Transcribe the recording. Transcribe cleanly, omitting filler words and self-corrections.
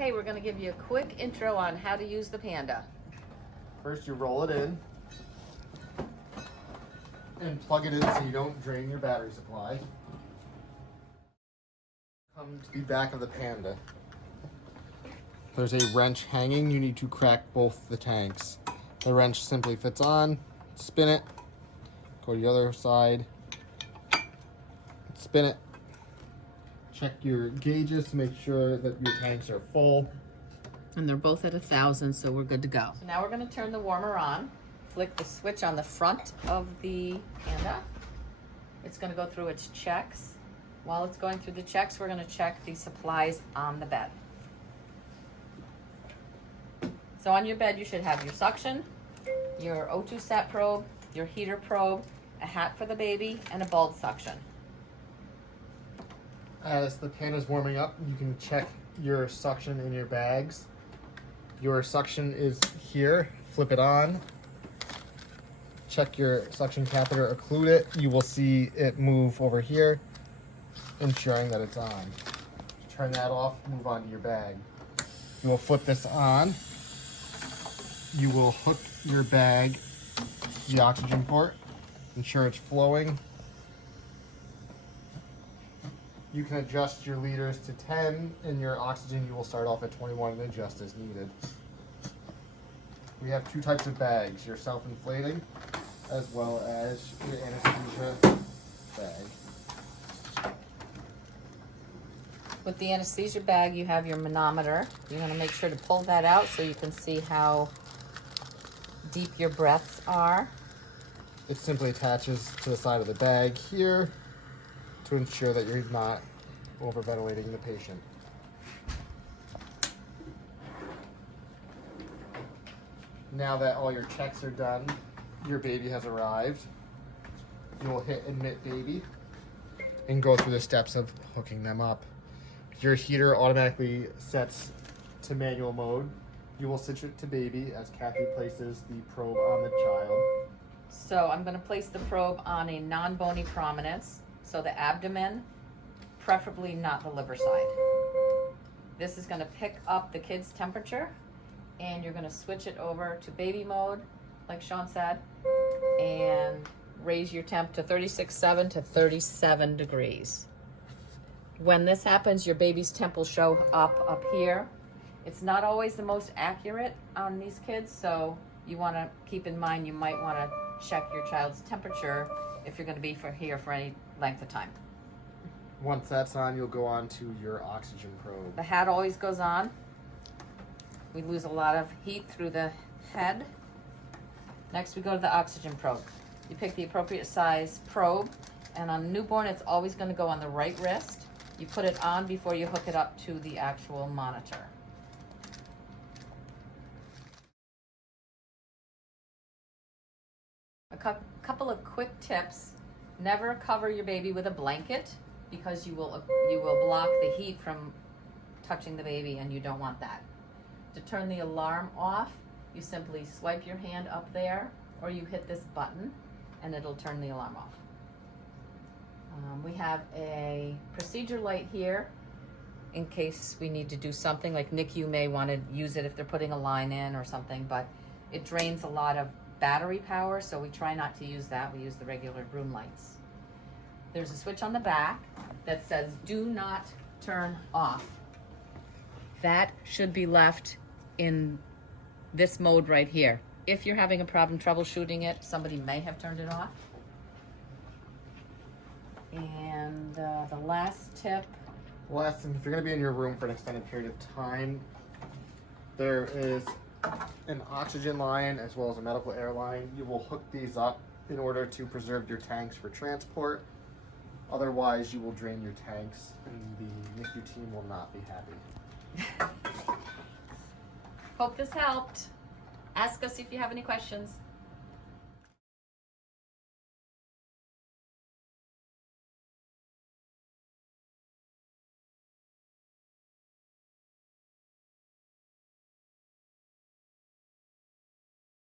Okay, we're gonna give you a quick intro on how to use the Panda. First you roll it in and plug it in so you don't drain your battery supply. Come to the back of the Panda. There's a wrench hanging. You need to crack both the tanks. The wrench simply fits on, spin it, go to the other side, spin it. Check your gauges to make sure that your tanks are full. And they're both at 1,000, so we're good to go. So now we're gonna turn the warmer on. Flick the switch on the front of the Panda. It's gonna go through its checks. While it's going through the checks, we're gonna check the supplies on the bed. So on your bed, you should have your suction, your O2 sat probe, your heater probe, a hat for the baby, and a bulb suction. As the Panda's warming up, you can check your suction in your bags. Your suction is here. Flip it on. Check your suction catheter, occlude it. You will see it move over here, ensuring that it's on. Turn that off, move on to your bag. You will flip this on. You will hook your bag to the oxygen port, ensure it's flowing. You can adjust your liters to 10. In your oxygen, you will start off at 21 and adjust as needed. We have two types of bags, your self-inflating as well as your anesthesia bag. With the anesthesia bag, you have your manometer. You're gonna make sure to pull that out so you can see how deep your breaths are. It simply attaches to the side of the bag here to ensure that you're not overventilating the patient. Now that all your checks are done, your baby has arrived. You will hit admit baby and go through the steps of hooking them up. Your heater automatically sets to manual mode. You will switch it to baby as Kathy places the probe on the child. So I'm gonna place the probe on a non-bony prominence, so the abdomen, preferably not the liver side. This is gonna pick up the kid's temperature, and you're gonna switch it over to baby mode, like Sean said, and raise your temp to 36.7 to 37 degrees. When this happens, your baby's temp will show up here. It's not always the most accurate on these kids, so you wanna keep in mind you might wanna check your child's temperature if you're gonna be here for any length of time. Once that's on, you'll go on to your oxygen probe. The hat always goes on. We lose a lot of heat through the head. Next, we go to the oxygen probe. You pick the appropriate size probe, and on newborn, it's always gonna go on the right wrist. You put it on before you hook it up to the actual monitor. A couple of quick tips. Never cover your baby with a blanket because you will block the heat from touching the baby, and you don't want that. To turn the alarm off, you simply swipe your hand up there, or you hit this button and it'll turn the alarm off. We have a procedure light here in case we need to do something, like NICU may want to use it if they're putting a line in or something, but it drains a lot of battery power, so we try not to use that. We use the regular room lights. There's a switch on the back that says do not turn off. That should be left in this mode right here. If you're having a problem troubleshooting it, somebody may have turned it off. And the last tip. Last thing, if you're going to be in your room for an extended period of time, there is an oxygen line as well as a medical air line. You will hook these up in order to preserve your tanks for transport. Otherwise, you will drain your tanks and the NICU team will not be happy. Hope this helped. Ask us if you have any questions.